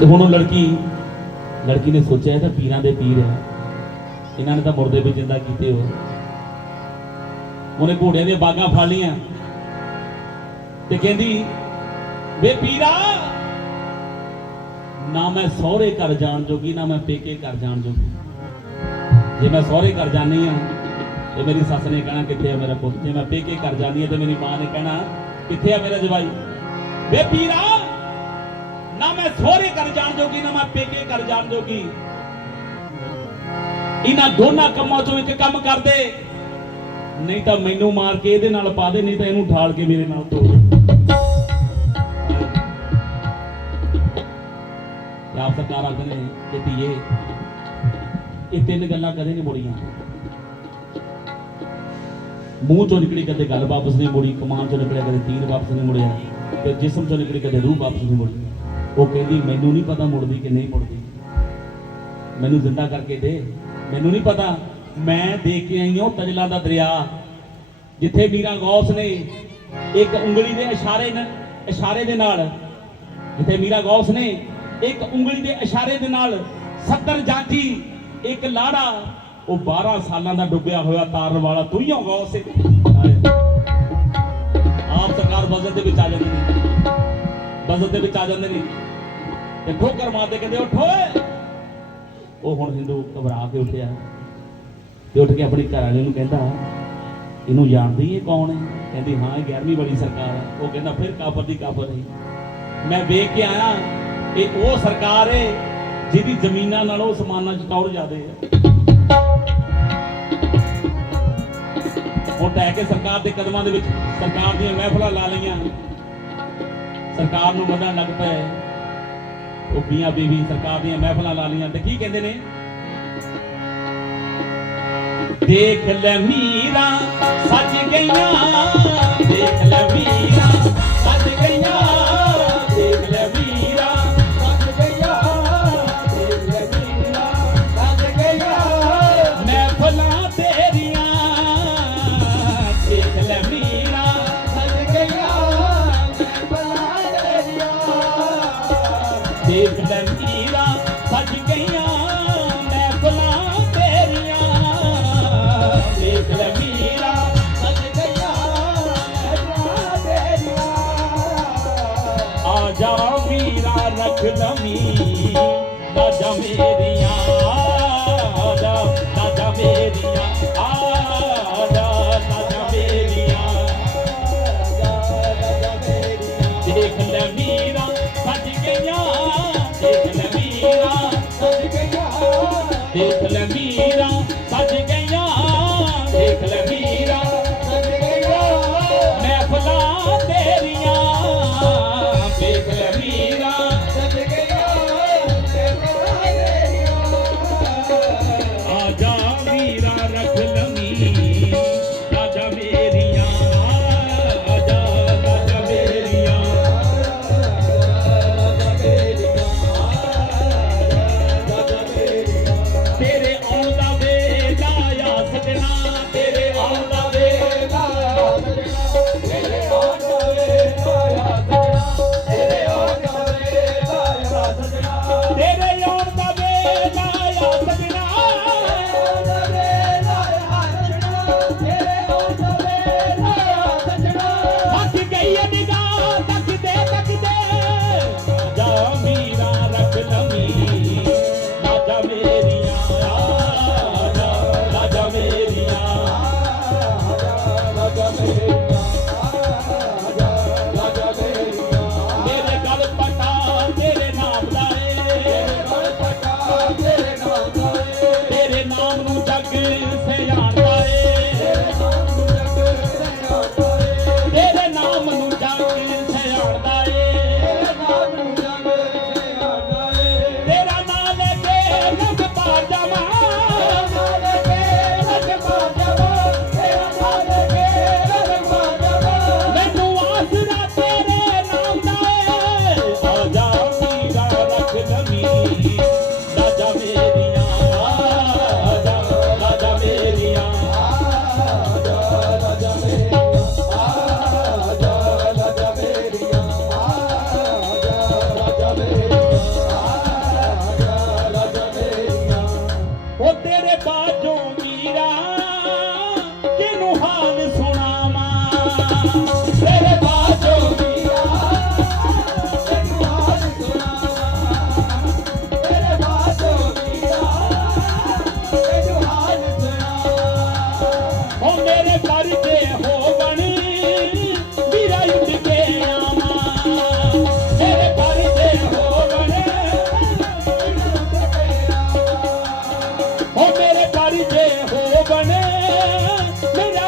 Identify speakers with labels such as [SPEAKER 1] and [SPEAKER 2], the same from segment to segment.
[SPEAKER 1] ਤੇ ਹੁਣ ਉਹ ਲੜਕੀ ਲੜਕੀ ਨੇ ਸੋਚਿਆ ਤਾਂ ਪੀਰਾਂ ਦੇ ਪੀਰ ਹੈ। ਇਹਨਾਂ ਨੇ ਤਾਂ ਮੁਰਦੇ ਵੀ ਜਿੰਦਾ ਕੀਤੇ ਹੋ ਉਹਨੇ ਘੋੜਿਆਂ ਦੀਆਂ ਬਾਗਾਂ ਫੜ ਲੀਆਂ ਤੇ ਕਹਿੰਦੀ, ਵੇ ਪੀਰਾ, ਨਾ ਮੈਂ ਸਹੁਰੇ ਘਰ ਜਾਣ ਜੋਗੀ, ਨਾ ਮੈਂ ਪੇਕੇ ਘਰ ਜਾਣ ਜੋਗੀ। ਜੇ ਮੈਂ ਸਹੁਰੇ ਘਰ ਜਾਣੀ ਆ ਤੇ ਮੇਰੀ ਸੱਸ ਨੇ ਕਹਿਣਾ, ਕਿੱਥੇ ਆ ਮੇਰਾ ਪੁੱਤ? ਜੇ ਮੈਂ ਪੇਕੇ ਘਰ ਜਾਣੀ ਆ ਤੇ ਮੇਰੀ ਮਾਂ ਨੇ ਕਹਿਣਾ, ਕਿੱਥੇ ਆ ਮੇਰਾ ਜਵਾਈ? ਵੇ ਪੀਰਾ ਮੈਂ ਸਹੁਰੇ ਘਰ ਜਾਣ ਜੋਗੀ, ਨਾ ਮੈਂ ਪੇਕੇ ਘਰ ਜਾਣ ਜੋਗੀ। ਇਹਨਾਂ ਦੋਨਾਂ ਕੰਮਾਂ ਚੋਂ ਇੱਕ ਕੰਮ ਕਰਦੇ। ਨਹੀਂ ਤਾਂ ਮੈਨੂੰ ਮਾਰ ਕੇ ਇਹਦੇ ਨਾਲ ਪਾ ਦੇ, ਨਹੀਂ ਤਾਂ ਇਹਨੂੰ ਠਾਲ ਕੇ ਮੇਰੇ ਨਾਲ ਤੋੜ। ਆਪ ਸਰਕਾਰ ਆਖਦੇ ਨੇ ਕਿ ਧੀਏ, ਇਹ ਤਿੰਨ ਗੱਲਾਂ ਕਦੇ ਨਹੀਂ ਮੁੜੀਆਂ। ਮੂੰਹ ਚੋਂ ਨਿਕਲੀ ਕਦੇ ਗੱਲ ਵਾਪਸ ਨਹੀਂ ਮੁੜੀ, ਕਮਾਨ ਚੋਂ ਨਿਕਲਿਆ ਕਦੇ ਤੀਰ ਵਾਪਸ ਨਹੀਂ ਮੁੜਿਆ, ਤੇ ਜਿਸਮ ਚੋਂ ਨਿਕਲੀ ਕਦੇ ਰੂਹ ਵਾਪਸ ਨਹੀਂ ਮੁੜੀ ਉਹ ਕਹਿੰਦੀ, ਮੈਨੂੰ ਨਹੀਂ ਪਤਾ ਮੁੜਦੀ ਕਿ ਨਹੀਂ ਮੁੜਦੀ। ਮੈਨੂੰ ਜ਼ਿੰਦਾ ਕਰਕੇ ਦੇ। ਮੈਨੂੰ ਨਹੀਂ ਪਤਾ। ਮੈਂ ਦੇ ਕੇ ਆਈ ਹਾਂ ਤਜਲਾ ਦਾ ਦਰਿਆ, ਜਿੱਥੇ ਮੀਰਾ ਗੌਸ ਨੇ ਇੱਕ ਉਂਗਲੀ ਦੇ ਇਸ਼ਾਰੇ ਨਾਲ ਇਸ਼ਾਰੇ ਦੇ ਨਾਲ, ਜਿੱਥੇ ਮੀਰਾ ਗੌਸ ਨੇ ਇੱਕ ਉਂਗਲੀ ਦੇ ਇਸ਼ਾਰੇ ਦੇ ਨਾਲ 70 ਜਾਂਚੀ ਇੱਕ ਲਾੜਾ, ਉਹ 12 ਸਾਲਾਂ ਦਾ ਡੁੱਬਿਆ ਹੋਇਆ ਤਾਰਨ ਵਾਲਾ ਤੂੰ ਹੀ ਹੋ ਗੌਸ ਆਪ ਸਰਕਾਰ ਬਜਟ ਦੇ ਵਿੱਚ ਆ ਜਾਂਦੇ ਨੇ ਬਜਟ ਦੇ ਵਿੱਚ ਆ ਜਾਂਦੇ ਨੇ। ਤੇ ਠੋਕਰ ਮਾਰਦੇ ਕਹਿੰਦੇ, ਉੱਠ ਓਏ! ਉਹ ਹੁਣ ਹਿੰਦੂ ਘਬਰਾ ਕੇ ਉੱਠਿਆ। ਤੇ ਉੱਠ ਕੇ ਆਪਣੀ ਘਰ ਵਾਲੇ ਨੂੰ ਕਹਿੰਦਾ, ਇਹਨੂੰ ਜਾਣਦੀ ਇਹ ਕੌਣ ਹੈ? ਕਹਿੰਦੀ, ਹਾਂ, ਇਹ 11ਵੀਂ ਬੜੀ ਸਰਕਾਰ ਹੈ। ਉਹ ਕਹਿੰਦਾ, ਫਿਰ ਕਾਫਰ ਦੀ ਕਾਫਰ ਹੈ ਮੈਂ ਵੇਖ ਕੇ ਆਇਆ, ਇਹ ਉਹ ਸਰਕਾਰ ਹੈ ਜਿਹਦੀ ਜ਼ਮੀਨਾਂ ਨਾਲ ਉਹ ਸਮਾਨਾਂ ਚ ਟੌਰ ਜ਼ਿਆਦੇ ਹੈ। ਉਹ ਟਹਿ ਕੇ ਸਰਕਾਰ ਦੇ ਕਦਮਾਂ ਦੇ ਵਿੱਚ ਸਰਕਾਰ ਦੀਆਂ ਮਹਿਫਲਾਂ ਲਾ ਲਈਆਂ। ਸਰਕਾਰ ਨੂੰ ਮੰਨਣ ਲੱਗ ਪਏ। ਉਹ ਬੀਆਂ ਬੀਵੀ ਸਰਕਾਰ ਦੀਆਂ ਮਹਿਫਲਾਂ ਲਾ ਲਈਆਂ ਤੇ ਕੀ ਕਹਿੰਦੇ ਨੇ? ਦੇਖ ਲੈ ਮੀਰਾ ਸੱਜ ਗਈਆਂ, ਦੇਖ ਲੈ ਮੀਰਾ ਉਹ ਤੇਰੇ ਬਾਝੋਂ ਮੀਰਾ Mira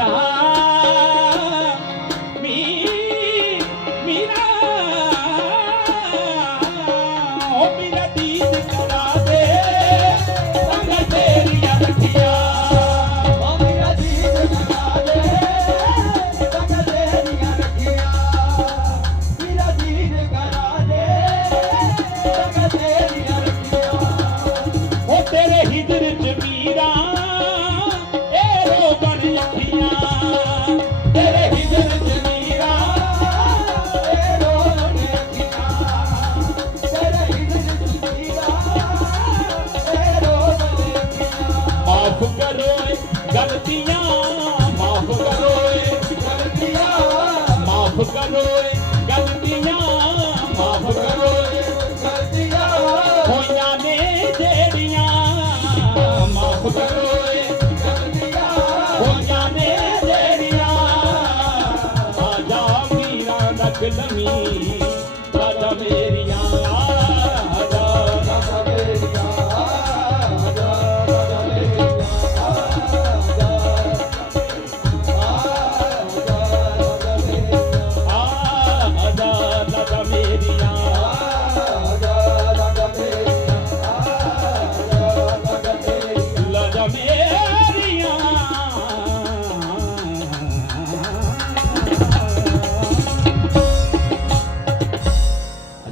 [SPEAKER 1] 啊。ਜਿਹੜੀਆਂ ਰਾਜਾ ਮੀਰਾਂ ਦਾ ਕਲਮੀ